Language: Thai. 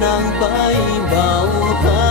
nàng bay vào ta